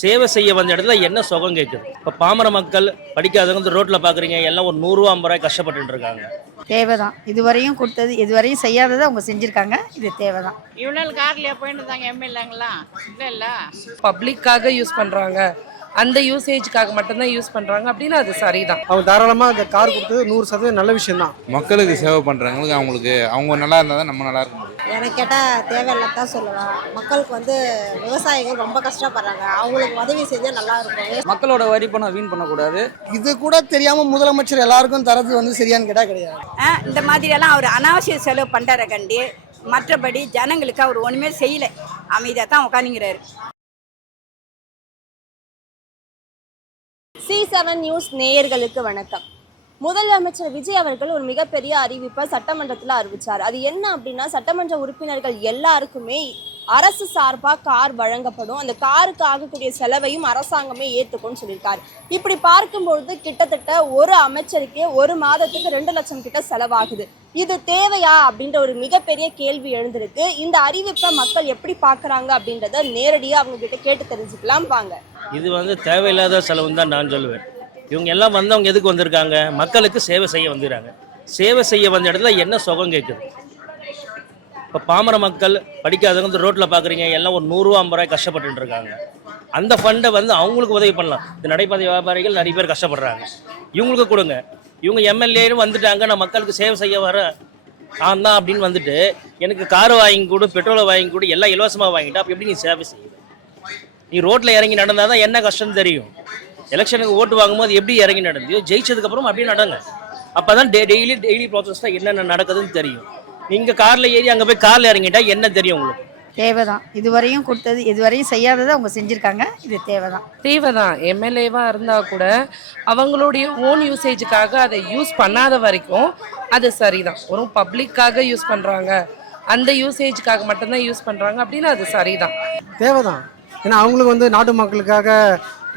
சேவை செய்ய வந்த இடத்துல என்ன சுகம் கேட்குது. இப்போ பாமர மக்கள் படிக்காதவங்க இந்த ரோட்டில் பார்க்குறீங்க, எல்லாம் ஒரு 100 ரூபா 50 ரூபாய் கஷ்டப்பட்டு இருக்காங்க. தேவைதான். இதுவரையும் கொடுத்தது இதுவரையும் செய்யாததை அவங்க செஞ்சுருக்காங்க. இது தேவைதான். இவ்வளோ நாள் கார்லையா போயிட்டு இருந்தாங்க எம்எல்ஏங்களாம் இல்லை பப்ளிக்காக யூஸ் பண்ணுறாங்க, அந்த யூசேஜ்க்காக மட்டும்தான் யூஸ் பண்ணுறாங்க அப்படின்னு அது சரிதான். அவங்க தாராளமாக அந்த கார் கொடுத்தது 100% நல்ல விஷயம் தான். மக்களுக்கு சேவை பண்ணுறவங்களுக்கு அவங்க நல்லா இருந்தால் தான் நம்ம நல்லா இருக்க முடியும். எனக்கு கேட்டால் தேவையில்லை தான் சொல்லுவேன். மக்களுக்கு விவசாயிகள் ரொம்ப கஷ்டப்படுறாங்க, அவங்களுக்கு உதவி செஞ்சால் நல்லா இருக்கும். மக்களோட வரி பணம் வீண் பண்ணக்கூடாது. இது கூட தெரியாமல் முதலமைச்சர் எல்லாருக்கும் தரது சரியான்னு கேட்டால் கிடையாது. இந்த மாதிரியெல்லாம் அவர் அனாவசிய செலவு பண்ணுற கண்டி, மற்றபடி ஜனங்களுக்கு அவர் ஒன்றுமே செய்யலை, அமைதியாக தான் உட்காந்துங்கிறாரு. C7 நியூஸ் நேயர்களுக்கு வணக்கம். முதலமைச்சர் விஜய் அவர்கள் ஒரு மிகப்பெரிய அறிவிப்பை சட்டமன்றத்தில் அறிவிச்சார். அது என்ன அப்படின்னா, சட்டமன்ற உறுப்பினர்கள் எல்லாருக்குமே அரசு சார்பாக கார் வழங்கப்படும், அந்த காருக்கு ஆகக்கூடிய செலவையும் அரசாங்கமே ஏற்றுக்கும்னு சொல்லியிருக்காரு. இப்படி பார்க்கும்பொழுது கிட்டத்தட்ட ஒரு அமைச்சருக்கு ஒரு மாதத்துக்கு 2 லட்சம் கிட்ட செலவாகுது. இது தேவையா அப்படின்ற ஒரு மிகப்பெரிய கேள்வி எழுந்திருக்கு. இந்த அறிவிப்பை மக்கள் எப்படி பார்க்குறாங்க அப்படின்றத நேரடியாக அவங்க கிட்ட கேட்டு தெரிஞ்சுக்கலாம் வாங்க. இது தேவையில்லாத செலவுன்னு தான் நான் சொல்லுவேன். இவங்க எல்லாம் வந்தவங்க எதுக்கு வந்திருக்காங்க? மக்களுக்கு சேவை செய்ய வந்துடுறாங்க. சேவை செய்ய வந்த இடத்துல என்ன சுகம் கேட்குது. இப்போ பாமர மக்கள் படிக்காதவங்க இந்த ரோட்டில் பார்க்குறீங்க, எல்லாம் ஒரு 100 ரூபா 50 ரூபாய் கஷ்டப்பட்டு இருக்காங்க. அந்த ஃபண்டை அவங்களுக்கு உதவி பண்ணலாம். இந்த நடைபாதை வியாபாரிகள் நிறைய பேர் கஷ்டப்படுறாங்க, இவங்களுக்கு கொடுங்க. இவங்க எம்எல்ஏன்னு வந்துட்டாங்க, நான் மக்களுக்கு சேவை செய்ய வர நான் தான் அப்படின்னு வந்துட்டு எனக்கு கார் வாங்கி கொடு, பெட்ரோலை வாங்கி கொடு, எல்லாம் இலவசமாக வாங்கிட்டா அப்போ எப்படி நீ சேவை செய்ய? நீ ரோட்டில் இறங்கி நடந்தால் தான் என்ன கஷ்டம் தெரியும். எலெக்ஷனுக்கு ஓட்டு வாங்கும்போது எப்படி இறங்கி நடந்தியோ, ஜெயிச்சதுக்கப்புறம் அப்படியே நடங்க. அப்போ தான் டெய்லி ப்ராசஸில் என்னென்ன நடக்குதுன்னு தெரியும். நீங்கள் காரில் ஏறி அங்கே போய் காரில் இறங்கிட்டா என்ன தெரியும் உங்களுக்கு? தேவைதான். இதுவரையும் கொடுத்தது இதுவரையும் செய்யாததை அவங்க செஞ்சுருக்காங்க. இது தேவைதான். எம்எல்ஏவாக இருந்தால் கூட அவங்களுடைய ஓன் யூசேஜுக்காக அதை யூஸ் பண்ணாத வரைக்கும் அது சரிதான். ஒரு பப்ளிக்காக யூஸ் பண்ணுறாங்க, அந்த யூசேஜுக்காக மட்டும்தான் யூஸ் பண்ணுறாங்க அப்படின்னு அது சரிதான். தேவைதான். ஏன்னா அவங்களுக்கு நாட்டு மக்களுக்காக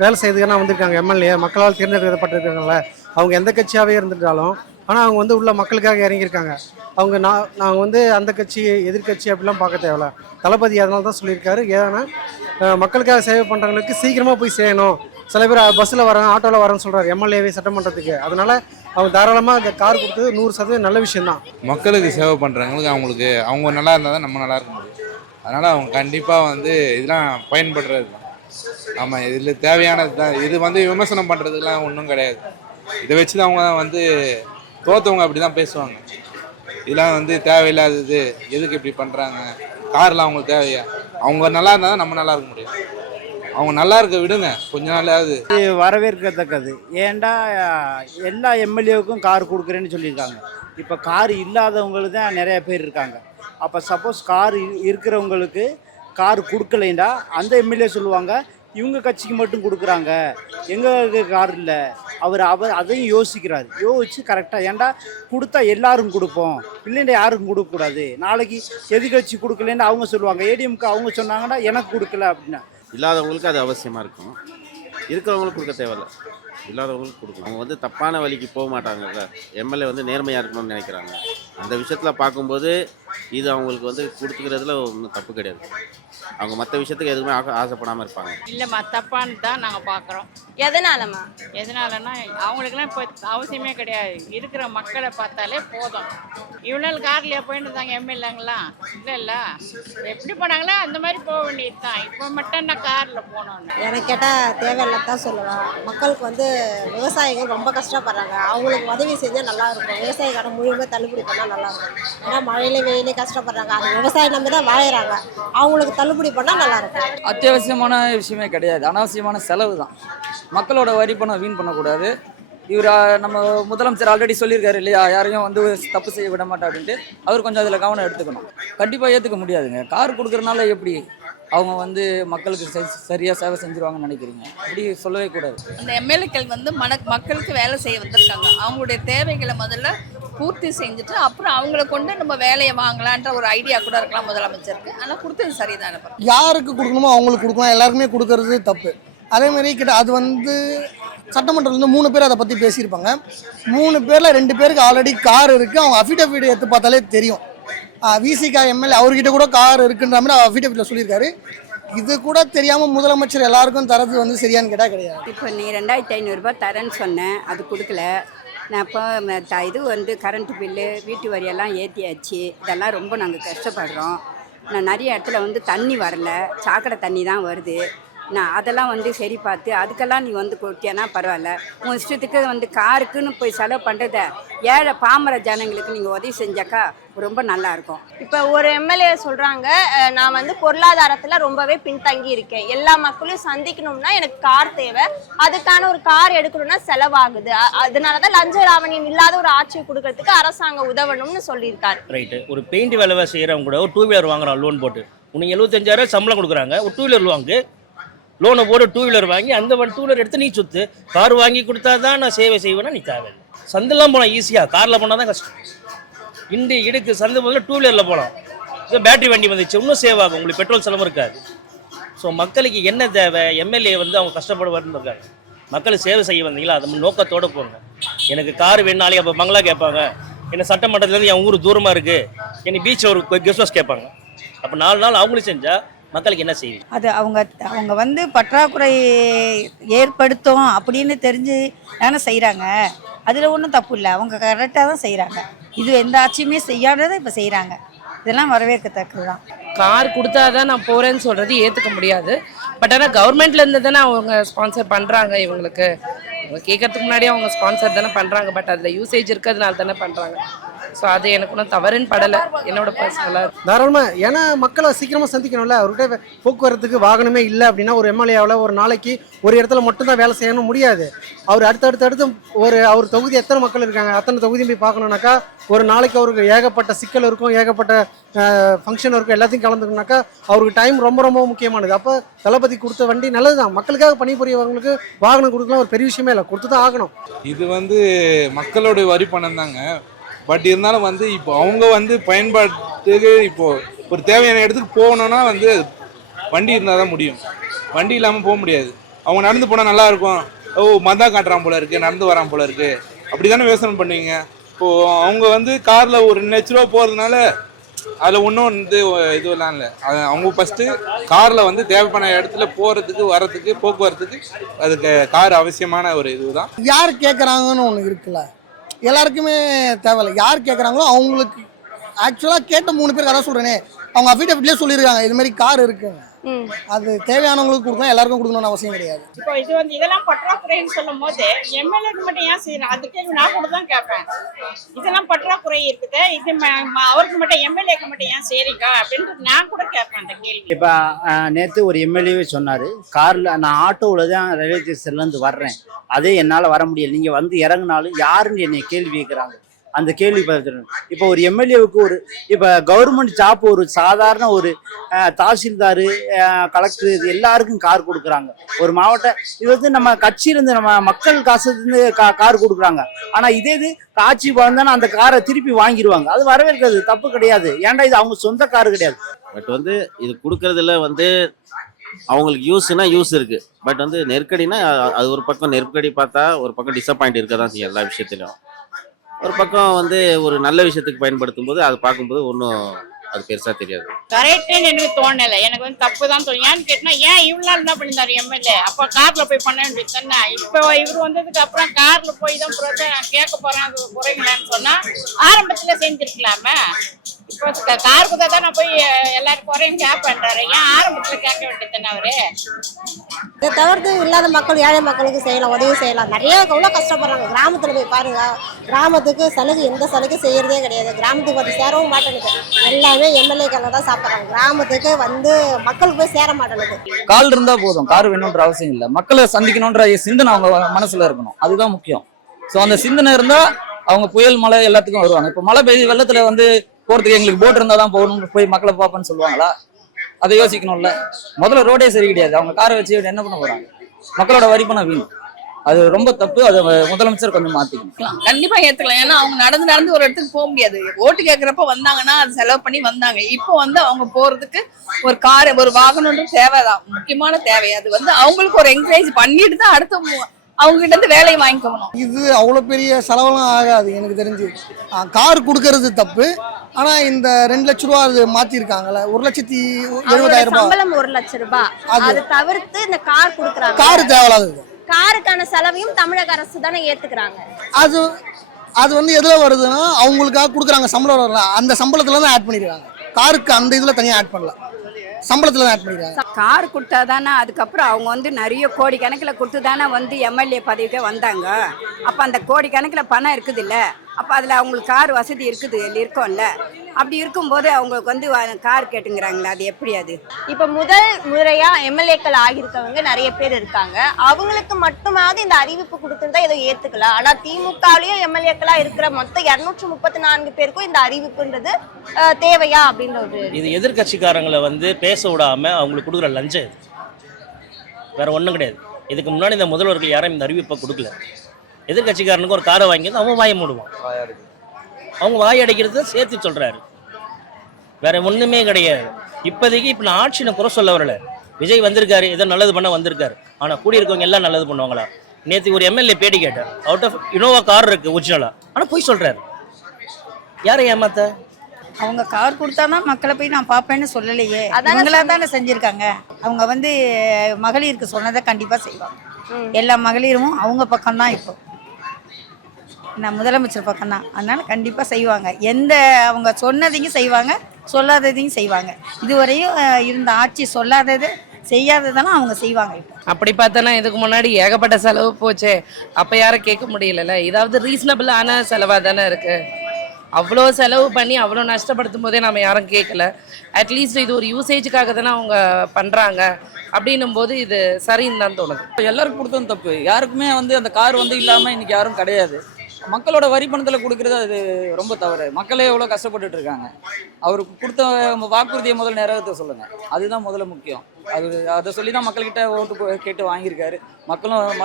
வேலை செய்யறதுக்கான வந்திருக்காங்க. எம்எல்ஏ மக்களால் தேர்ந்தெடுக்கப்பட்டிருக்காங்கல்ல, அவங்க எந்த கட்சியாகவே இருந்துட்டாலும் ஆனால் அவங்க உள்ள மக்களுக்காக இறங்கியிருக்காங்க. அவங்க நாங்கள் அந்த கட்சி எதிர்கட்சி அப்படிலாம் பார்க்க தேவையில்ல. தளபதி அதனால தான் சொல்லியிருக்காரு. ஏன்னா மக்களுக்காக சேவை பண்ணுறவங்களுக்கு சீக்கிரமாக போய் செய்யணும். சில பேர் பஸ்ஸில் வரேன், ஆட்டோவில் வரேன்னு சொல்கிறார் எம்எல்ஏவே சட்டமன்றத்துக்கு. அதனால் அவங்க தாராளமாக அந்த கார் கொடுத்தது 100% நல்ல விஷயம்தான். மக்களுக்கு சேவை பண்ணுறவங்களுக்கு அவங்க நல்லா இருந்தால் தான் நம்ம நல்லா இருக்க முடியும். அதனால் அவங்க கண்டிப்பாக இதெல்லாம் பயன்படுறது தான். ஆமாம், இதில் தேவையானது தான். இது விமர்சனம் பண்ணுறதுலாம் ஒன்றும் கிடையாது. இதை வச்சு தான் அவங்க தோற்றவங்க அப்படி தான் பேசுவாங்க. இதெல்லாம் தேவையில்லாதது, எதுக்கு இப்படி பண்ணுறாங்க, கார்லாம் அவங்களுக்கு தேவையா? அவங்க நல்லா இருந்தால் தான் நம்ம நல்லா இருக்க முடியும். அவங்க நல்லா இருக்க விடுங்க கொஞ்ச நாளாவது. வரவேற்கத்தக்கது. ஏன்டா எல்லா எம்எல்ஏவுக்கும் கார் கொடுக்குறேன்னு சொல்லியிருக்காங்க. இப்போ கார் இல்லாதவங்களுக்கு தான் நிறைய பேர் இருக்காங்க. அப்போ சப்போஸ் கார் இருக்கிறவங்களுக்கு கார் கொடுக்கலைண்டா அந்த எம்எல்ஏ சொல்லுவாங்க இவங்க கட்சிக்கு மட்டும் கொடுக்குறாங்க, எங்களுக்கு கார் இல்லை. அவர் அதையும் யோசிக்கிறார். யோசிச்சு கரெக்டாக ஏன்டா கொடுத்தா எல்லாரும் கொடுப்போம், இல்லைண்டா யாருக்கும் கொடுக்கக்கூடாது. நாளைக்கு எதிர்கட்சி கொடுக்கலன்னு அவங்க சொல்லுவாங்க, ஏடிஎம்க்கு அவங்க சொன்னாங்கன்னா எனக்கு கொடுக்கல அப்படின்னா. இல்லாதவங்களுக்கு அது அவசியமாக இருக்கும், இருக்கிறவங்களுக்கு கொடுக்க தேவையில்லை, இல்லாதவங்களுக்கு கொடுக்கணும். அவங்க தப்பான வழிக்கு போக மாட்டாங்கல்ல. எம்எல்ஏ நேர்மையாக இருக்கணும்னு நினைக்கிறாங்க. அந்த விஷயத்தில் பார்க்கும்போது இது அவங்களுக்கு கொடுத்துக்கிறதுல ஒன்றும் தப்பு கிடையாது. அவங்க மற்ற விஷயத்துக்கு எதுவுமே ஆசைப்படாமல் இருப்பாங்க. இல்லைம்மா, தப்பான்னு தான் நாங்கள் பார்க்குறோம். எதனாலன்னா அவங்களுக்குலாம் இப்போ அவசியமே கிடையாது. இருக்கிற மக்களை பார்த்தாலே போதும். இவ்வளோ நாள் கார்லையா போயிட்டு இருந்தாங்க எம்எல்ஏங்களாம் இல்லை எப்படி போனாங்களோ அந்த மாதிரி போக வேண்டியது தான். இப்போ மட்டும் நான் காரில் போனோன்னு. எனக்கு கேட்டால் தேவையில்லை தான் சொல்லுவேன். மக்களுக்கு விவசாயிகள் ரொம்ப கஷ்டப்படுறாங்க, அவங்களுக்கு உதவி செஞ்சால் நல்லா இருக்கும். விவசாயிக்கான முழுமையாக தள்ளுபடி பண்ணால் நல்லா இருக்கும். ஏன்னா மழையில வெயிலே கஷ்டப்படுறாங்க, அந்த விவசாயம் நம்பி தான் வாழறாங்க. அவங்களுக்கு தள்ளுபடி பண்ணால் நல்லா இருக்கும். அத்தியாவசியமான விஷயமே கிடையாது, அனாவசியமான செலவு தான். மக்களோட வரி பணம் வீண் பண்ணக்கூடாது. இவர் நம்ம முதலமைச்சர் ஆல்ரெடி சொல்லியிருக்காரு இல்லையா, யாரையும் தப்பு செய்ய விட மாட்டா அப்படின்ட்டு. அவர் கொஞ்சம் அதில் கவனம் எடுத்துக்கணும். கண்டிப்பாக ஏற்றுக்க முடியாதுங்க. கார் கொடுக்குறதுனால எப்படி அவங்க மக்களுக்கு சரியாக சேவை செஞ்சுருவாங்கன்னு நினைக்கிறீங்க? அப்படி சொல்லவே கூடாது. இந்த எம்எல்ஏக்கள் மக்களுக்கு வேலை செய்ய வந்திருக்காங்க. அவங்களுடைய தேவைகளை முதல்ல பூர்த்தி செஞ்சுட்டு அப்புறம் அவங்கள கொண்டு நம்ம வேலையை வாங்கலான்ற ஒரு ஐடியா கூட இருக்கலாம் முதலமைச்சருக்கு. ஆனால் கொடுத்தது சரிதானே. யாருக்கு கொடுக்கணுமோ அவங்களுக்கு கொடுக்கலாம், எல்லாருக்குமே கொடுக்கறது தப்பு. அதேமாதிரி அது சட்டமன்றத்தில் 3 பேர் அதை பற்றி பேசியிருப்பாங்க. 3 பேரில் 2 பேருக்கு ஆல்ரெடி கார் இருக்குது. அவங்க அஃபிடவிட் எடுத்து பார்த்தாலே தெரியும். விசிகா எம்எல்ஏ அவர்கிட்ட கூட கார் இருக்குன்ற மாதிரி அஃபிடவிட்டில் சொல்லியிருக்காரு. இது கூட தெரியாமல் முதலமைச்சர் எல்லாருக்கும் தரது வந்து சரியான்னு கேட்டால் கிடையாது. இப்போ நீ 2500 தரேன்னு சொன்னேன், அது கொடுக்கல. நான் இப்போ இது வந்து கரண்ட் பில்லு, வீட்டு வரியெல்லாம் ஏற்றியாச்சு. இதெல்லாம் ரொம்ப நாங்கள் கஷ்டப்படுறோம். நான் நிறைய இடத்துல வந்து தண்ணி வரல, சாக்கடை தண்ணி தான் வருது. நான் அதெல்லாம் வந்து சரி பார்த்து அதுக்கெல்லாம் நீ வந்து கொடுத்தியானா பரவாயில்ல. உன் இஷ்டத்துக்கு வந்து காருக்குன்னு போய் செலவு பண்ணுறத ஏழை பாமர ஜனங்களுக்கு நீங்கள் உதவி செஞ்சாக்கா ரொம்ப நல்லா இருக்கும். இப்போ ஒரு எம்எல்ஏ சொல்றாங்க, நான் வந்து பொருளாதாரத்துல ரொம்பவே பின்தங்கி இருக்கேன், எல்லா மக்களையும் சந்திக்கணும்னா எனக்கு கார் தேவை, அதுக்கான ஒரு கார் எடுக்கணும்னா செலவாகுது, அதனாலதான் லஞ்ச லாவணியம் இல்லாத ஒரு ஆட்சியை கொடுக்கறதுக்கு அரசாங்கம் உதவணும்னு சொல்லியிருக்காரு. ரைட்டு. ஒரு பெயிண்ட் வேலை செய்கிறவங்க கூட ஒரு 2 வீலர் வாங்குறான் லோன் போட்டு, உனக்கு 75,000 சம்பளம் கொடுக்குறாங்க, ஒரு 2 வீலர் வாங்கு, லோனை போட்டு 2 வீலர் வாங்கி அந்த 2 வீலர் எடுத்து நீ சுற்று. கார் வாங்கி கொடுத்தா தான் நான் சேவை செய்வேன்னா நீ தேவையில்லை. சந்தெல்லாம் போகலாம் ஈஸியாக, காரில் போனால் தான் கஷ்டம். இண்டு இடுக்கு சந்து போதில் 2 வீலரில் போகலாம். இது பேட்டரி வண்டி வந்துச்சு, இன்னும் சேவ் ஆகும், உங்களுக்கு பெட்ரோல் செலவும் இருக்காது. ஸோ மக்களுக்கு என்ன தேவை? எம்எல்ஏ வந்து அவங்க கஷ்டப்பட இருக்காங்க, மக்களுக்கு சேவை செய்ய வந்தீங்களா, அது நோக்கத்தோடு போங்க. எனக்கு கார் வேணாலே அப்போ பங்களா கேட்பாங்க, என்ன சட்டமன்றத்துலேருந்து என் ஊர் தூரமாக இருக்குது, என்னை பீச் ஒரு கெஸ்ட் ஹவுஸ் கேட்பாங்க. அப்போ 4 நாள் அவங்களும் செஞ்சால் மக்களுக்கு என்ன செய்யும்? அது அவங்க வந்து பற்றாக்குறை ஏற்படுத்தும் அப்படின்னு தெரிஞ்சு தானே செய்கிறாங்க. அதில் ஒன்றும் தப்பு இல்லை, அவங்க கரெக்டாக தான் செய்கிறாங்க. இது எந்த ஆட்சியுமே செய்யாததை இப்போ செய்கிறாங்க. இதெல்லாம் வரவேற்கத்தக்கது தான். கார் கொடுத்தாதான் நான் போகிறேன்னு சொல்கிறது ஏற்றுக்க முடியாது. பட் ஆனால் கவர்மெண்ட்லேருந்து தானே அவங்க ஸ்பான்சர் பண்ணுறாங்க இவங்களுக்கு. அவங்க கேட்கறதுக்கு முன்னாடியே அவங்க ஸ்பான்சர் தானே பண்ணுறாங்க. பட் அதில் யூசேஜ் இருக்கிறதுனால தானே பண்ணுறாங்க. ஸோ அது எனக்கு ஒன்றும் தவறுன்னு படலை, என்னோட பர்சனலாக. தாராளமாக, ஏன்னா மக்களை சீக்கிரமாக சந்திக்கணும்ல. அவர்கிட்ட போக்குவரத்துக்கு வாகனமே இல்லை அப்படின்னா ஒரு எம்எல்ஏவில் ஒரு நாளைக்கு ஒரு இடத்துல மட்டும்தான் வேலை செய்யணும் முடியாது. அவர் அடுத்தடுத்து அவர் தொகுதி எத்தனை மக்கள் இருக்காங்க, அத்தனை தொகுதியும் போய் பார்க்கணுன்னாக்கா ஒரு நாளைக்கு அவருக்கு ஏகப்பட்ட சிக்கல் இருக்கும், ஏகப்பட்ட ஃபங்க்ஷன் இருக்கும், எல்லாத்தையும் கலந்துக்கணுனாக்கா அவருக்கு டைம் ரொம்ப ரொம்ப முக்கியமானது. அப்போ தளபதி கொடுத்த வண்டி நல்லது தான். மக்களுக்காக பணிபுரியவங்களுக்கு வாகனம் கொடுக்கலாம் ஒரு பெரிய விஷயமே இல்லை, கொடுத்து தான் ஆகணும். இது வந்து மக்களோட வரி பணம் தாங்க. பட் இருந்தாலும் வந்து இப்போ அவங்க வந்து பயன்பாட்டுக்கு இப்போது ஒரு தேவையான இடத்துக்கு போகணுன்னா வந்து வண்டி இருந்தால் தான் முடியும். வண்டி இல்லாமல் போக முடியாது. அவங்க நடந்து போனால் நல்லாயிருக்கும், ஓ மந்தா காட்டுறான் போல இருக்குது, நடந்து வரான் போல இருக்குது, அப்படி தானே யோசனை பண்ணுவீங்க. இப்போது அவங்க வந்து காரில் ஒரு 2 லட்ச ரூபா போகிறதுனால அதில் ஒன்றும் வந்து இதுவெல்லாம் இல்லை. அது அவங்க ஃபஸ்ட்டு காரில் வந்து தேவையான இடத்துல போகிறதுக்கு வரத்துக்கு போக்குவரத்துக்கு அதுக்கு கார் அவசியமான ஒரு இதுதான். யார் கேட்குறாங்கன்னு ஒன்று இருக்குல்ல, எல்லாருக்குமே தேவையில்லை. யார் கேட்குறாங்களோ அவங்களுக்கு ஆக்சுவலாக கேட்ட 3 பேருக்கு அதான் சொல்கிறேனே, அவங்க அஃபிடவிட்லேயே சொல்லியிருக்காங்க இது மாதிரி கார் இருக்குங்க. அது தேவையானவங்களுக்கு கொடுக்கணும், எல்லாருக்கும் கொடுக்கணும்னு அவசியம் கிடையாது. இப்போ இது வந்து இதெல்லாம் பற்றாக்குறைன்னு சொல்லும் போது எம்எல்ஏக்கு மட்டும் ஏன் செய்யணும்? அதுக்கே நான் கூட தான் கேட்பேன். இதெல்லாம் பற்றாக்குறை இருக்குது, இது அவருக்கு மட்டும் எம்எல்ஏக்கு மட்டும் ஏன் செய்றீங்க அப்படின்ட்டு நான் கூட கேட்பேன் அந்த கேள்வி. இப்போ நேற்று ஒரு எம்எல்ஏவே சொன்னார், காரில் நான் ஆட்டோவில் தான் ரயில்வே ஸ்டேஷன்லேருந்து வர்றேன், அதே என்னால் வர முடியல, நீங்கள் வந்து இறங்கினாலும் யாருன்னு என்னை கேள்வி கேட்குறாங்க. அந்த கேள்வி பதில் இப்போ ஒரு எம்எல்ஏவுக்கு இப்போ கவர்மெண்ட் ஜாப் ஒரு சாதாரண ஒரு தாசில்தார், கலெக்டர், இது எல்லாருக்கும் கார் கொடுக்குறாங்க. ஒரு இது வந்து நம்ம கட்சியிலேருந்து நம்ம மக்கள் காசுலேருந்து கார் கொடுக்குறாங்க. ஆனால் இது ஆட்சி வந்தாலும் அந்த காரை திருப்பி வாங்கிடுவாங்க. அது வரவேற்கிறது தப்பு கிடையாது, ஏன்டா இது அவங்க சொந்த காரு கிடையாது. பட் வந்து இது கொடுக்கறதுல வந்து அவங்களுக்கு யூஸ்னா யூஸ் இருக்குது. பட் வந்து நெருக்கடினா அது ஒரு பக்கம் நெருக்கடி பார்த்தா ஒரு பக்கம் டிசப்பாயிண்ட் இருக்க தான் செய்யும் எல்லா விஷயத்துலையும். ஒரு பக்கம் வந்து ஒரு நல்ல விஷயத்துக்கு பயன்படுத்தும் போது அது பார்க்கும்போது ஒன்றும் அது பெருசாக தெரியாது. கரெக்டுன்னு எனக்கு தோணலை, எனக்கு வந்து தப்பு தான் தோணும். ஏன்னு கேட்டினா ஏன் இவ்வளோ நாள் என்ன பண்ணியிருந்தாரு எம்எல்ஏ? அப்போ காரில் போய் பண்ண வேண்டியது தானே. இப்போ இவர் வந்ததுக்கு அப்புறம் காரில் போய் தான் கேட்க போகிறேன் அது குறைங்களான்னு சொன்னால் ஆரம்பத்தில் செஞ்சுருக்கலாமே. இப்போ கார் கொடுத்தா தான் நான் போய் எல்லாரும் குறையும் கேட்பேன்றாரு, ஏன் ஆரம்பத்தில் கேட்க வேண்டியது தானே அவரு? இதை தவிர்த்து இல்லாத மக்கள், ஏழை மக்களுக்கு செய்யலாம், உதவி செய்யலாம். நிறைய எவ்வளோ கஷ்டப்படுறாங்க. கிராமத்தில் போய் பாருங்க, கிராமத்துக்கு சலுகை எந்த சலுகை செய்யறதே கிடையாது. கிராமத்துக்கு வந்து சேரவும் மாட்டேங்குது, எல்லாமே எம்எல்ஏக்கள் தான் சாப்பிட்றாங்க. கிராமத்துக்கு வந்து மக்களுக்கு போய் சேர மாட்டேங்குது. கால் இருந்தா போதும், கார் வேணுன்ற அவசியம் இல்லை. மக்களை சந்திக்கணுன்ற சிந்தனை அவங்க மனசுல இருக்கணும், அதுதான் முக்கியம். ஸோ அந்த சிந்தனை இருந்தா அவங்க புயல் மழை எல்லாத்துக்கும் வருவாங்க. இப்போ மழை பெய்ய வெள்ளத்துல வந்து போறதுக்கு எங்களுக்கு போட் இருந்தா தான் போகணும், போய் மக்களை பார்ப்பேன்னு சொல்லுவாங்களா? அதை யோசிக்கணும்ல. முதல்ல ரோடே சரி கிடையாது, அவங்க காரை வச்சு என்ன பண்ண போறாங்க? மக்களோட வரி பணம் வீணும், அது ரொம்ப தப்பு. அதை முதலமைச்சர் கொஞ்சம் மாத்திக்கணும். கண்டிப்பா ஏத்துக்கலாம். ஏன்னா அவங்க நடந்து ஒரு இடத்துக்கு போக முடியாது. ஓட்டு கேட்கறப்ப வந்தாங்கன்னா அது செலவு பண்ணி வந்தாங்க. இப்போ வந்து அவங்க போறதுக்கு ஒரு கார், ஒரு வாகனம் தேவைதான், முக்கியமான தேவை. அது வந்து அவங்களுக்கு ஒரு என்கரேஜ் பண்ணிட்டு தான் அவங்க கிட்ட இருந்து வேலையை வாங்கிக்கணும். இது அவ்வளோ பெரிய செலவெல்லாம் ஆகாது எனக்கு தெரிஞ்சு. கார் கொடுக்கறது தப்பு, ஆனால் இந்த 2 லட்ச ரூபா அது மாற்றிருக்காங்கல்ல, 1,70,000 ரூபாய் சம்பளம் 1 லட்சம் ரூபாய். அது தவிர்த்து இந்த கார் கொடுக்குறாங்க. கார் தேவையில்லாதது. காருக்கான செலவையும் தமிழக அரசு தானே ஏத்துக்கிறாங்க. அது அது வந்து எதில் வருதுன்னா அவங்களுக்காக கொடுக்குறாங்க, சம்பளம் வரல, அந்த சம்பளத்தில் தான் ஆட் பண்ணிடுறாங்க. காருக்கு அந்த இதில் தனியாக ஆட் பண்ணல, சம்பளத்தில் தான் ஆட் பண்ணிடுறாங்க. கார் கொடுத்தா தானே அதுக்கப்புறம் அவங்க வந்து நிறைய கோடிக்கணக்கில் கொடுத்து தானே வந்து எம்எல்ஏ பதவிக்கே வந்தாங்க. அப்போ அந்த கோடிக்கணக்கில் பணம் இருக்குது இல்லை, அப்போ அதில் அவங்களுக்கு கார் வசதி இருக்கும்ல. அப்படி இருக்கும்போது அவங்களுக்கு வந்து கார் கேட்டுங்கிறாங்களே, அது எப்படி? அது இப்ப முதல் முறையா எம்எல்ஏக்கள் ஆகியிருக்கவங்க நிறைய பேர் இருக்காங்க. அவங்களுக்கு மட்டுமாவது இந்த அறிவிப்பு கொடுத்திருந்தா ஏதோ ஏத்துக்கலாம். ஆனா திமுகலயும் எம்எல்ஏக்களா இருக்கிற மொத்தம் 234 பேருக்கும் இந்த அறிவிப்புன்றது தேவையா அப்படின்ற ஒரு இது எதிர்கட்சிக்காரங்களை வந்து பேச விடாம அவங்களுக்கு கொடுக்குற லஞ்சம் இது, வேற ஒன்றும் கிடையாது. இதுக்கு முன்னாடி இந்த முதல்வர்கள் யாரும் இந்த அறிவிப்பை கொடுக்கல. எதிர்கட்சிக்காரனுக்கு ஒரு காரை வாங்கி அவன் வாய மூடுவான், அவங்க வாய் அடைக்கிறது சேர்த்து சொல்றாரு, வேற ஒண்ணுமே கிடையாது. இப்போதைக்கு இப்போ நான் ஆட்சியை குறை சொல்ல வரல. விஜய் வந்திருக்காரு, ஏதோ நல்லது பண்ண வந்திருக்காரு, ஆனா கூடி இருக்கவங்க எல்லாம் நல்லது பண்ணுவாங்களா? நேற்று ஒரு எம்எல்ஏ பேட்டி கேட்டார், அவுட் ஆஃப் இனோவா கார் இருக்கு ஒரிஜினலா, ஆனா போய் சொல்றாரு. யாரை ஏமாத்த? அவங்க கார் கொடுத்தாதான் மக்களை போய் நான் பார்ப்பேன்னு சொல்லலையே, அவங்களா தானே செஞ்சிருக்காங்க. அவங்க வந்து மகளிருக்கு சொன்னதை கண்டிப்பா செய்வாங்க. எல்லா மகளிரும் அவங்க பக்கம்தான். இப்போ நான் முதலமைச்சர் பக்கம் தான், அதனால கண்டிப்பாக செய்வாங்க. எந்த அவங்க சொன்னதையும் செய்வாங்க, சொல்லாததையும் செய்வாங்க. இதுவரையும் இருந்த ஆட்சி சொல்லாதது செய்யாததெல்லாம் அவங்க செய்வாங்க. இப்போ அப்படி பார்த்தோன்னா இதுக்கு முன்னாடி ஏகப்பட்ட செலவு போச்சே, அப்போ யாரும் கேட்க முடியலல்ல. இதாவது ரீசனபிளான செலவாக தானே இருக்கு. அவ்வளோ செலவு பண்ணி அவ்வளோ நஷ்டப்படுத்தும் போதே நம்ம யாரும் கேட்கல. அட்லீஸ்ட் இது ஒரு யூசேஜுக்காக தானே அவங்க பண்ணுறாங்க. அப்படின்னும் போது இது சரின்னு தான் தோணுது. எல்லாருக்கும் கொடுத்ததும் தப்பு, யாருக்குமே வந்து அந்த கார் வந்து இல்லாமல் இன்னைக்கு யாரும் கிடையாது. மக்களோட வரி பணத்தில் கொடுக்குறது அது ரொம்ப தவறு. மக்களே எவ்வளோ கஷ்டப்பட்டுட்டு இருக்காங்க. அவருக்கு கொடுத்த வாக்குறுதியை முதல்ல நிறைவேற்ற சொல்லுங்க, அதுதான் முதல்ல முக்கியம். அதை சொல்லி தான் மக்கள்கிட்ட ஓட்டு கேட்டு வாங்கியிருக்காரு. மக்களும்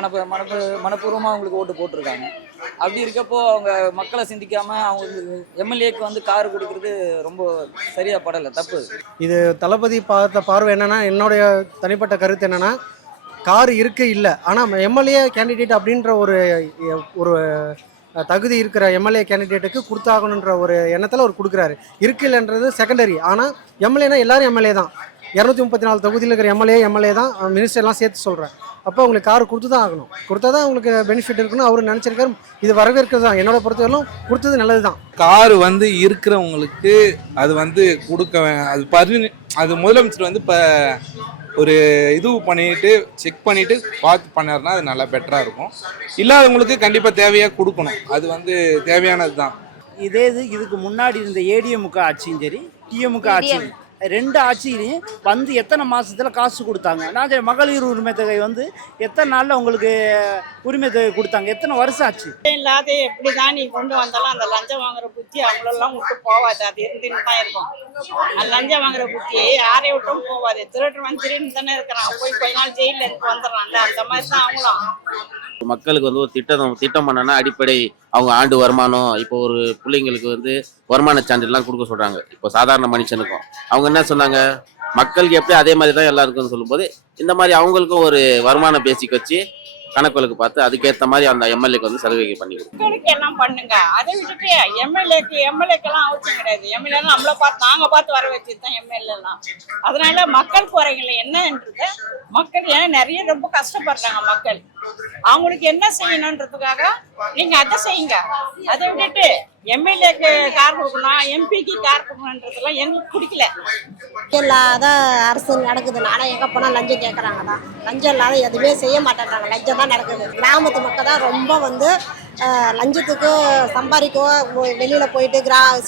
மனப்பூர்வமாக அவங்களுக்கு ஓட்டு போட்டிருக்காங்க. அப்படி இருக்கப்போ அவங்க மக்களை சிந்திக்காம அவங்க எம்எல்ஏக்கு வந்து கார் கொடுக்கறது ரொம்ப சரியா படலை, தப்பு. இது தளபதி பார்த்த பார்வை என்னன்னா, என்னுடைய தனிப்பட்ட கருத்து என்னன்னா, கார் இருக்கு இல்லை, ஆனால் எம்எல்ஏ கேண்டிடேட் அப்படின்ற ஒரு தகுதி இருக்கிற எம்எல்ஏ கேண்டிடேட்டுக்கு கொடுத்தாகணுன்ற ஒரு எண்ணத்தில் அவர் கொடுக்குறாரு. இருக்கு இல்லைன்றது செகண்டரி. ஆனால் எம்எல்ஏனா எல்லாரும் எம்எல்ஏ தான். 234 தொகுதியில் இருக்கிற எம்எல்ஏ தான், மினிஸ்டர்லாம் சேர்த்து சொல்கிறேன். அப்போ அவங்களுக்கு கார் கொடுத்து தான் ஆகணும். கொடுத்தா தான் அவங்களுக்கு பெனிஃபிட் இருக்குன்னு அவர் நினச்சிருக்காரு. இது வரவேற்கிறது தான், என்னோட பொறுத்தவரையிலும் கொடுத்தது நல்லது தான். கார் வந்து இருக்கிறவங்களுக்கு அது வந்து அது முதலமைச்சர் வந்து இப்போ ஒரு இது பண்ணிட்டு செக் பண்ணிட்டு பார்த்து பண்ணாருன்னா அது நல்லா பெட்டராக இருக்கும். இல்லாதவங்களுக்கு கண்டிப்பாக தேவையாக கொடுக்கணும், அது வந்து தேவையானது தான். இதுக்கு முன்னாடி இருந்த ஏடிஎம்முக ஆட்சியும் சரி, டிஎம்முக ஆட்சியும், 2 ஆட்சியிலையும் வந்து எத்தனை மாசத்துல காசு கொடுத்தாங்க? நான் மகளிர் உரிமை தொகை வந்து எத்தனை நாள்ல உங்களுக்கு உரிமை தொகை கொடுத்தாங்க? எத்தனை வருஷம் ஆச்சு? இல்லாத எப்படிதான் நீ கொண்டு வந்தாலும் அந்த லஞ்சம் வாங்குற புத்தி அவங்களெல்லாம் விட்டு போவாது, அது இருந்துன்னு தான் இருக்கும். அந்த லஞ்சம் வாங்குற புத்தி யாரையும் விட்டும் போவாது. திருட்டு திருன்னு தானே இருக்கிறான், போய் கொஞ்ச நாள் ஜெயிலில் இருந்து வந்துடுறான்ல, அந்த மாதிரி தான் அவங்களும். மக்களுக்கு வந்து ஒரு திட்டம் பண்ணனா அடிப்படை அவங்க ஆண்டு வருமானம். இப்போ ஒரு பிள்ளைங்களுக்கு வந்து வருமான சான்றிதழ்லாம் கொடுக்க சொல்றாங்க. இப்போ சாதாரண மனுஷனுக்கும் அவங்க என்ன சொன்னாங்க, மக்களுக்கு எப்படி அதே மாதிரி தான் எல்லாருக்கும் சொல்லும்போது இந்த மாதிரி அவங்களுக்கும் ஒரு வருமான பேசிக் வச்சு கணக்கு வழக்கு பார்த்து அதுக்கேற்ற மாதிரி அந்த எம்எல்ஏக்கு வந்து சலுகை பண்ணி மக்களுக்கு எல்லாம் பண்ணுங்க. அதை விட்டுட்டு எம்எல்ஏக்கெல்லாம் அவசியம் கிடையாது. எம்எல்ஏ நம்மளை நாங்க பார்த்து வர வச்சு தான் எம்எல்ஏலாம். அதனால மக்கள் குறைகள் என்னன்றது, மக்கள் ஏன் நிறைய ரொம்ப கஷ்டப்படுறாங்க மக்கள். அவங்களுக்கு என்ன செய்யணுன்றதுக்காக நீங்க அதை செய்யுங்க. அதை விட்டுட்டு எம்எல்ஏக்கு கார் கொடுக்கணும், எம்பிக்கு கார் கொடுக்கணுன்றதெல்லாம் எங்களுக்கு பிடிக்கல. இல்லாத அரசு நடக்குது. நானும் எங்கே போனால் லஞ்சம் கேட்குறாங்க தான். லஞ்சம் இல்லாத எதுவுமே செய்ய மாட்டேன்றாங்க. லஞ்சம் தான் நடக்குது. கிராமத்து மக்கள் தான் ரொம்ப வந்து லஞ்சத்துக்கு சம்பாதிக்கவோ வெளியில் போயிட்டு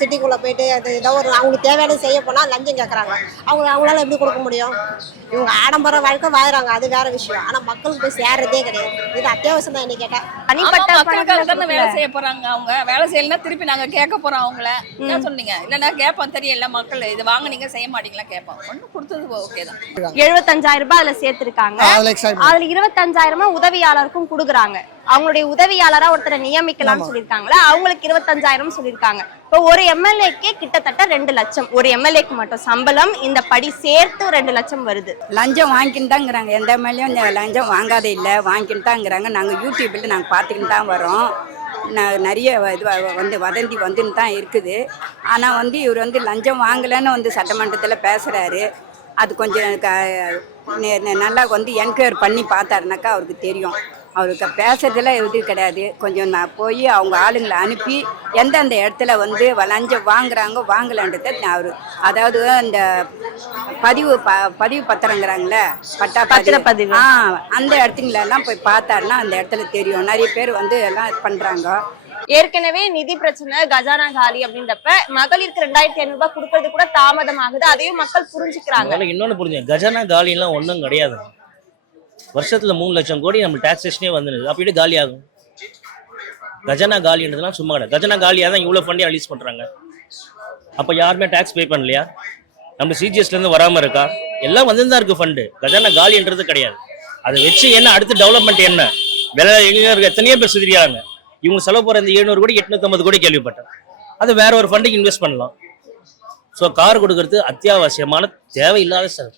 சிட்டிக்குள்ளே போயிட்டு அது ஏதோ ஒரு அவங்களுக்கு தேவையான செய்ய போனால் லஞ்சம் கேட்குறாங்க. அவங்களால எப்படி கொடுக்க முடியும்? இவங்க ஆடம்பர வாழ்க்கை வாழுறாங்க, அது வேற விஷயம். ஆனால் மக்களுக்கு போய் சேர்றதே கிடையாது. இது அத்தியாவசியம் தான். என்ன கேட்டால் தனிப்பட்ட வேலை செய்ய போறாங்க. அவங்க வேலை செய்யலாம், திருப்பி நாங்க கேட்க போறோம் அவங்கள. என்ன சொன்னீங்க? இல்லைன்னா கேட்போம், தெரியல மக்கள் இது வாங்கினீங்க செய்ய மாட்டீங்களா கேட்போம். ஒன்றும் கொடுத்தது ஓகே தான். 75,000 ரூபாய் அதுல சேர்த்திருக்காங்க. அதுல 25,000 உதவியாளருக்கும் கொடுக்குறாங்க. அவங்களுடைய உதவியாளரா ஒருத்தரை நியமிக்கலாம்னு சொல்லியிருக்காங்களா, அவங்களுக்கு 25,000 சொல்லியிருக்காங்க. இப்போ ஒரு எம்எல்ஏக்கே கிட்டத்தட்ட 2 லட்சம், ஒரு எம்எல்ஏக்கு மட்டும் சம்பளம் இந்த படி சேர்த்து 2 லட்சம் வருது. லஞ்சம் வாங்கின்னு தாங்கிறாங்க, எந்த எம்எல்ஏயும் லஞ்சம் வாங்காத இல்லை, வாங்கின்னு தாங்கிறாங்க. நாங்கள் யூடியூப்பில் நாங்கள் பார்த்துக்கிட்டு தான் வரோம். நிறைய இது வந்து வதந்தி வந்துன்னு தான் இருக்குது. ஆனால் வந்து இவர் வந்து லஞ்சம் வாங்கலைன்னு வந்து சட்டமன்றத்தில் பேசுகிறாரு. அது கொஞ்சம் நல்லா வந்து என்கொயர் பண்ணி பார்த்தாருனாக்கா அவருக்கு தெரியும். அவருக்கு பேசுறதுல இது கிடையாது. கொஞ்சம் நான் போய் அவங்க ஆளுங்களை அனுப்பி எந்தெந்த இடத்துல வந்து லஞ்சம் வாங்குறாங்க வாங்கலன்றதை அவர், அதாவது இந்த பதிவு பத்திரங்கிறாங்களே, பத்திரப்பதிவு, அந்த இடத்துங்களெல்லாம் போய் பார்த்தாருன்னா அந்த இடத்துல தெரியும். நிறைய பேர் வந்து எல்லாம் பண்ணுறாங்க. ஏற்கனவே நிதி பிரச்சனை, கஜானா காலி அப்படின்றப்ப மகளிருக்கு 2,500 ரூபாய் கொடுக்கறது கூட தாமதமாகுது. அதையும் மக்கள் புரிஞ்சுக்கிறாங்க. இன்னொன்னு புரிஞ்சுங்க, கஜானா காலிலாம் ஒன்றும் கிடையாது. வருஷத்துல 3 லட்சம் கோடி நம்ம டாக்ஸேஷனே வந்துடுது. அப்படியே காலி ஆகும். கஜானா காலின்றதுலாம் சும்மா கிடையாது. கஜானா காலியாக தான் இவ்வளோ ஃபண்டே ரிலீஸ் பண்ணுறாங்க. அப்போ யாருமே டேக்ஸ் பே பண்ணலையா? நம்ம சிஜிஎஸ்லேருந்து வராமல் இருக்கா? எல்லாம் வந்து தான் இருக்குது ஃபண்டு. கஜானா காலின்றது கிடையாது. அதை வச்சு என்ன அடுத்த டெவலப்மெண்ட் என்ன? வேலை இளைஞர்கள் எத்தனையோ பேர் சுதிரியாங்க. இவங்க செலவு போகிற இந்த 700 கோடி 850 கோடி கேள்விப்பட்டேன். அது வேற ஒரு ஃபண்டுக்கு இன்வெஸ்ட் பண்ணலாம். ஸோ கார் கொடுக்கறது அத்தியாவசியமான தேவையில்லாத செலவு.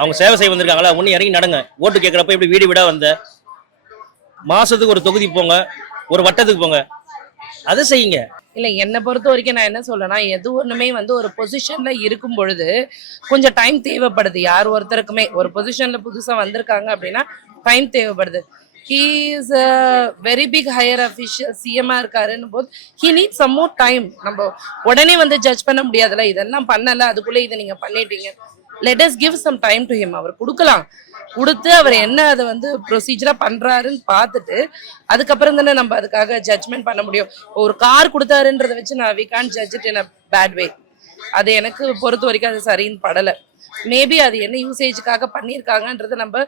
அவங்க சேவை செய்ய வந்திருக்காங்களா, ஒன்று இறங்கி நடங்க. ஓட்டு கேட்குறப்ப இப்படி வீடு வீடாக வந்த மாசத்துக்கு ஒரு தொகுதி போங்க, ஒரு வட்டத்துக்கு போங்க, அதை செய்யுங்க. இல்லை, என்னை பொறுத்த வரைக்கும் நான் என்ன சொல்றேன்னா, எது ஒன்றுமே வந்து ஒரு பொசிஷன்ல இருக்கும் பொழுது கொஞ்சம் டைம் தேவைப்படுது. யார் ஒருத்தருக்குமே ஒரு பொசிஷன்ல புதுசாக வந்திருக்காங்க அப்படின்னா டைம் தேவைப்படுது. he is a very big higher official, CM இருக்காருன்னு போது he needs some more time. நம்ம உடனே வந்து ஜட்ஜ் பண்ண முடியாதுல்ல, இதெல்லாம் பண்ணல அதுக்குள்ளே இதை நீங்க பண்ணிட்டீங்க. let us give some time to him. அவர் கொடுக்கலாம், கொடுத்து அவர் என்ன அதை வந்து ப்ரொசீஜரா பண்றாருன்னு பார்த்துட்டு அதுக்கப்புறம் தானே நம்ம அதுக்காக ஜட்ஜ்மெண்ட் பண்ண முடியும். ஒரு கார் கொடுத்தாருன்றதை வச்சு நான் we can't judge it in a bad way. அது எனக்கு பொறுத்த வரைக்கும் அது சரின்னு படலை. மேபி அது என்ன யூசேஜுக்காக பண்ணியிருக்காங்கன்றது நம்ம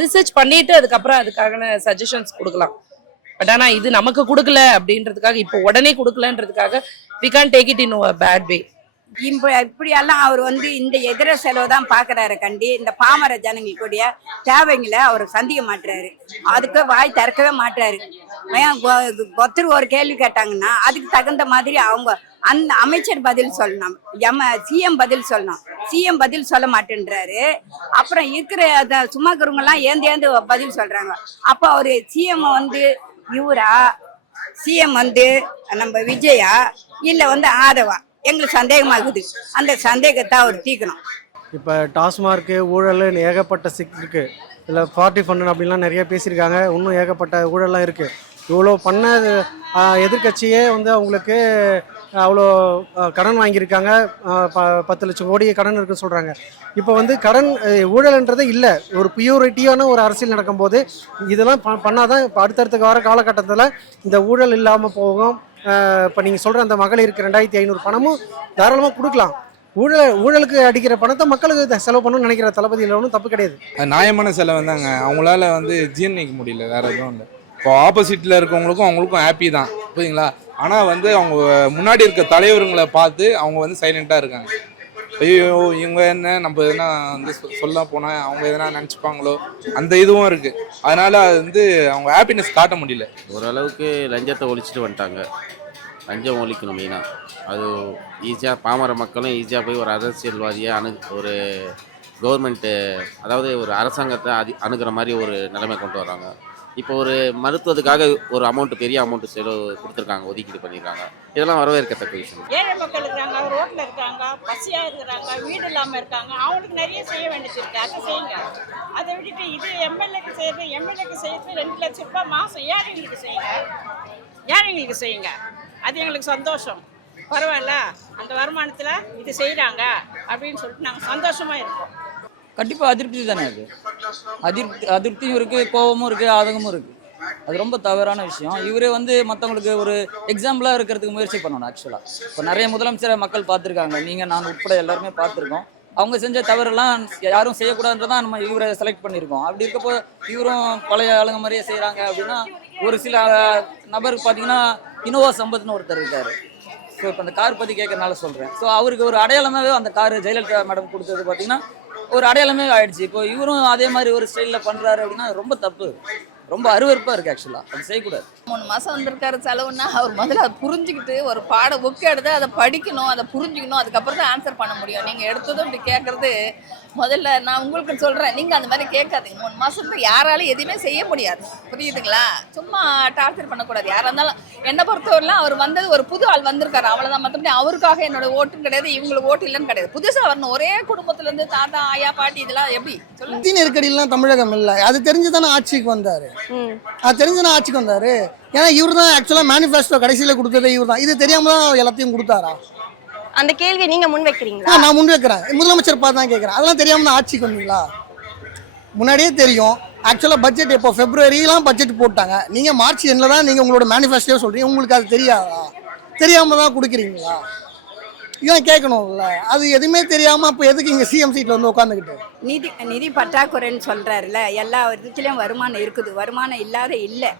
ரிசர்ச் பண்ணிட்டு அதுக்கப்புறம் அதுக்கான சஜஷன்ஸ் கொடுக்கலாம். பட் ஆனால் இது நமக்கு கொடுக்கல அப்படின்றதுக்காக, இப்போ உடனே கொடுக்கலன்றதுக்காக we can't take it in a bad way. இப்படியெல்லாம் அவர் வந்து இந்த எதிர செலவு தான் பார்க்குறாரு கண்டி. இந்த பாமர ஜனங்களுடைய தேவைங்களை அவர் சந்திக்க மாட்டுறாரு. அதுக்கு வாய் திறக்கவே மாட்டுறாரு. ஒருத்தர் ஒரு கேள்வி கேட்டாங்கன்னா அதுக்கு தகுந்த மாதிரி அவங்க அந்த அமைச்சர் பதில் சொல்லணும், சிஎம் பதில் சொல்லணும். சிஎம் பதில் சொல்ல மாட்டேன்றாரு. அப்புறம் இருக்கிற சும்மா இருக்கிறவங்கலாம் ஏந்து பதில் சொல்றாங்க. அப்போ அவரு சிஎம் வந்து இவரா, சிஎம் வந்து நம்ம விஜயா, இல்லை வந்து ஆதவா, எங்களுக்கு சந்தேகமாகுது. அந்த சந்தேகத்தை அவர் தீர்க்கணும். இப்போ டாஸ்மார்க்கு ஊழல் ஏகப்பட்ட இருக்குது. இதில் பார்ட்டி ஃபண்டு அப்படின்லாம் நிறைய பேசியிருக்காங்க. இன்னும் ஏகப்பட்ட ஊழல்லாம் இருக்குது. இவ்வளோ பண்ண எதிர்கட்சியே வந்து அவங்களுக்கு அவ்வளோ கடன் வாங்கியிருக்காங்க. 10 லட்சம் கோடி கடன் இருக்குன்னு சொல்கிறாங்க. இப்போ வந்து கடன் ஊழல்ன்றதே இல்லை. ஒரு பியூரிட்டியான ஒரு அரசியல் நடக்கும்போது இதெல்லாம் பண்ணாதான் இப்போ அடுத்தடுத்த வர காலகட்டத்தில் இந்த ஊழல் இல்லாமல் போகும். இப்போ நீங்கள் சொல்கிற அந்த மகளிருக்கு 2,500 பணமும் தாராளமாக கொடுக்கலாம். ஊழலுக்கு அடிக்கிற பணத்தை மக்களுக்கு செலவு பண்ணணும்னு நினைக்கிற தளபதியில் ஒன்றும் தப்பு கிடையாது. நியாயமான செலவு தாங்க. அவங்களால வந்து ஜீர்ணிக்க முடியல, வேற எதுவும் இல்லை. இப்போ ஆப்போசிட்டில் இருக்கவங்களுக்கும் அவங்களுக்கும் ஹாப்பி தான், புரியுங்களா? ஆனால் வந்து அவங்க முன்னாடி இருக்க தலைவருங்களை பார்த்து அவங்க வந்து சைலண்ட்டாக இருக்காங்க. ஐயோ இவங்க என்ன நம்ம எதனா வந்து சொல்ல போனால் அவங்க எதனா நினச்சிப்பாங்களோ அந்த இதுவும் இருக்குது. அதனால் அது வந்து அவங்க ஹாப்பினஸ் காட்ட முடியல. ஓரளவுக்கு லஞ்சத்தை ஒழிச்சிட்டு வந்துட்டாங்க. லஞ்சம் ஒழிக்கணும் மெயினாக. அது ஈஸியாக பாமர மக்களும் ஈஸியாக போய் ஒரு அரசியல்வாதியை ஒரு கவர்மெண்ட்டு, அதாவது ஒரு அரசாங்கத்தை அணுகிற மாதிரி ஒரு நிலைமை கொண்டு வராங்க. இப்போ ஒரு மருத்துவத்துக்காக ஒரு அமௌண்ட்டு, பெரிய அமௌண்ட்டு செலவு கொடுத்துருக்காங்க, ஒதுக்கீடு பண்ணியிருக்காங்க. இதெல்லாம் வரவேற்கத்தக்க விஷயம். ஏழை மக்கள் இருக்காங்க, ரோட்டில் இருக்காங்க, பசியாக இருக்கிறாங்க, வீடு இல்லாமல் இருக்காங்க. அவங்களுக்கு நிறைய செய்ய வேண்டியது இருக்குது, அதை செய்யுங்க. அதை விட்டுட்டு இது எம்எல்ஏக்கு செய்யறது 2 லட்சம் ரூபாய் மாதம் ஏழைங்களுக்கு செய்யுங்க. அது எங்களுக்கு சந்தோஷம். பரவாயில்ல, அந்த வருமானத்தில் இது செய்கிறாங்க அப்படின்னு சொல்லிட்டு நாங்கள் சந்தோஷமாக இருக்கோம். கண்டிப்பாக அதிருப்தி தானே. அது அதிருப்தியும் இருக்குது, கோபமும் இருக்குது, ஆதங்கமும் இருக்குது. அது ரொம்ப தவறான விஷயம். இவரே வந்து மற்றவங்களுக்கு ஒரு எக்ஸாம்பிளாக இருக்கிறதுக்கு முயற்சி பண்ணணும். ஆக்சுவலாக இப்போ நிறைய முதலமைச்சரை மக்கள் பார்த்துருக்காங்க, நீங்கள் நான் உட்பட எல்லாருமே பார்த்துருக்கோம். அவங்க செஞ்ச தவறெல்லாம் யாரும் செய்யக்கூடாதுன்றதான் நம்ம இவரை செலக்ட் பண்ணியிருக்கோம். அப்படி இருக்கப்போ இவரும் பழைய ஆளுங்க மாதிரியே செய்கிறாங்க அப்படின்னா, ஒரு சில நபருக்கு பார்த்தீங்கன்னா இனோவா சம்பத்னு ஒருத்தர் இருக்கார். ஸோ இப்போ அந்த கார் பற்றி கேட்கறதுனால சொல்கிறேன். ஸோ அவருக்கு ஒரு அடையாளமாகவே அந்த கார் ஜெயலலிதா மேடம் கொடுத்தது பார்த்தீங்கன்னா ஒரு அடையாளமே ஆயிடுச்சு. இப்போ இவரும் அதே மாதிரி ஒரு ஸ்டைலில் பண்ணுறாரு அப்படின்னா அது ரொம்ப தப்பு, ரொம்ப அருவருப்பாக இருக்குது. ஆக்சுவலாக அது செய்யக்கூடாது. 3 மாதம் வந்திருக்காரு செலவுன்னா அவர் முதல்ல அதை புரிஞ்சுக்கிட்டு ஒரு புக்கு எடுத்து அதை படிக்கணும், அதை புரிஞ்சுக்கணும், அதுக்கப்புறம் தான் ஆன்சர் பண்ண முடியும். நீங்கள் எடுத்ததும் இப்படி கேட்குறது முதல்ல நான் உங்களுக்கு சொல்கிறேன், நீங்கள் அந்த மாதிரி கேட்காதீங்க. 3 மாதத்துக்கு யாராலும் எதுவுமே செய்ய முடியாது, புரியுதுங்களா? சும்மா டார்ச்சர் பண்ணக்கூடாது. யாராக இருந்தாலும் என்னை பொறுத்தவரைலாம் அவர் வந்தது ஒரு புது ஆள் வந்திருக்காரு, அவ்வளோதான். மற்றபடி அவருக்காக என்னோட ஓட்டுன்னு கிடையாது, இவங்களுக்கு ஓட்டு இல்லைன்னு கிடையாது. புதுசாக வரணும். ஒரே குடும்பத்துலேருந்து தாத்தா ஆயா பாட்டி இதெல்லாம் எப்படி சொல்லுங்க. நிதி நெருக்கடியெல்லாம் தமிழகம் இல்லை, அது தெரிஞ்சு தானே ஆட்சிக்கு வந்தார். அது தெரிஞ்சு தானே ஆட்சிக்கு வந்தார். ஏன்னா இவர் தான் ஆக்சுவலாக மேனிஃபெஸ்டோ கடைசியில் கொடுத்ததே இவர் தான். இது தெரியாம தான் எல்லாத்தையும் கொடுத்தாரா? அந்த கேள்வியை நீங்க முன் வைக்கிறீங்களா? நான் முன் வைக்கிறேன். முதலமைச்சர் பார்த்து தான் கேட்குறேன். அதெல்லாம் தெரியாம தான் ஆட்சிக்கு வந்தீங்களா? முன்னாடியே தெரியும். ஆக்சுவலாக பட்ஜெட் இப்போ பிப்ரவரிலாம் பட்ஜெட் போட்டாங்க. நீங்கள் மார்ச் எண்ணில் தான் நீங்கள் உங்களோட மேனிஃபெஸ்டோ சொல்கிறீங்க. உங்களுக்கு அது தெரியாதா? தெரியாமல் தான் கொடுக்குறீங்களா? இதான் கேட்கணும்ல. அது எதுவுமே தெரியாமல் இப்போ எதுக்கு இங்கே சிஎம் சீட்டில் வந்து உட்காந்துக்கிட்டு நிதி பற்றாக்குறைன்னு சொல்கிறாருல, எல்லா விதத்துலேயும் வருமானம் இருக்குது, வருமானம் இல்லாத இல்லை.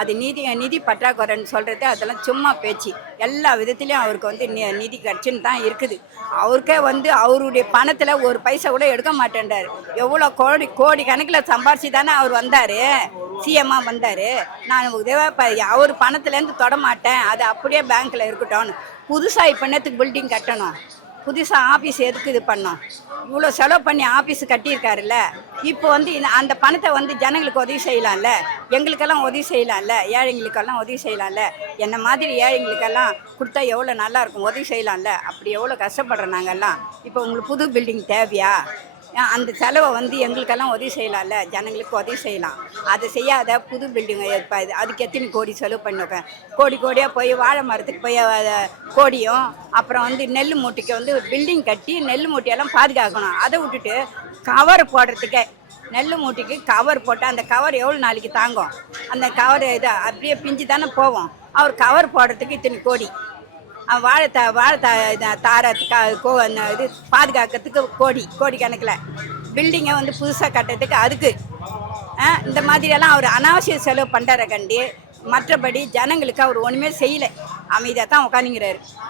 அது நிதி பற்றாக்குறைன்னு சொல்கிறது அதெல்லாம் சும்மா பேச்சு. எல்லா விதத்துலேயும் அவருக்கு வந்து நிதி கட்சின்னு தான் இருக்குது. அவருக்கே வந்து அவருடைய பணத்தில் ஒரு பைசா கூட எடுக்க மாட்டேன்றார். எவ்வளோ கோடி கணக்கில் சம்பாரிச்சு தானே அவர் வந்தார், சிஎம்மாக வந்தார். நான் அவர் பணத்துலேருந்து தொட மாட்டேன், அது அப்படியே பேங்க்கில் இருக்கட்டும்னு. புதுசாக இப்போ என்னத்துக்கு பில்டிங் கட்டணும், புதுசாக ஆஃபீஸ் எதுக்கு இது பண்ணோம்? இவ்வளோ செலவு பண்ணி ஆஃபீஸ் கட்டியிருக்காருல்ல. இப்போ வந்து அந்த பணத்தை வந்து ஜனங்களுக்கு உதவி செய்யலாம்ல, எங்களுக்கெல்லாம் உதவி செய்யலாம்ல, ஏழைங்களுக்கெல்லாம் உதவி செய்யலாம்ல. என்ன மாதிரி ஏழைங்களுக்கெல்லாம் கொடுத்தா எவ்வளோ நல்லாயிருக்கும், உதவி செய்யலாம்ல. அப்படி எவ்வளோ கஷ்டப்படுறோம் நாங்கள்லாம். இப்போ உங்களுக்கு புது பில்டிங் தேவையா? அந்த செலவை வந்து எங்களுக்கெல்லாம் உதவி செய்யலாம்ல, ஜனங்களுக்கு உதவி செய்யலாம். அதை செய்யாத புது பில்டிங்கை ஏற்பாது. அதுக்கு எத்தனை கோடி செலவு பண்ணிக்க, கோடியாக போய் வாழை மரத்துக்கு போய் கோடியும், அப்புறம் வந்து நெல் மூட்டைக்கு வந்து பில்டிங் கட்டி நெல் மூட்டையெல்லாம் பாதுகாக்கணும். அதை விட்டுட்டு கவர் போடுறதுக்கே, நெல் மூட்டைக்கு கவர் போட்டால் அந்த கவர் எவ்வளோ நாளைக்கு தாங்கும்? அந்த கவர் இது அப்படியே பிஞ்சு தானே போவோம். அவர் கவர் போடுறதுக்கு இத்தனை கோடி, வாழை இது பாதுகாக்கிறதுக்கு கோடி கணக்கில், பில்டிங்கை வந்து புதுசாக கட்டுறதுக்கு அதுக்கு இந்த மாதிரியெல்லாம் அவர் அனாவசிய செலவு பண்ணுறார கண்டி. மற்றபடி ஜனங்களுக்கு அவர் ஒன்றுமே செய்யலை, அமைதியாக தான் உட்காந்துங்கிறாரு.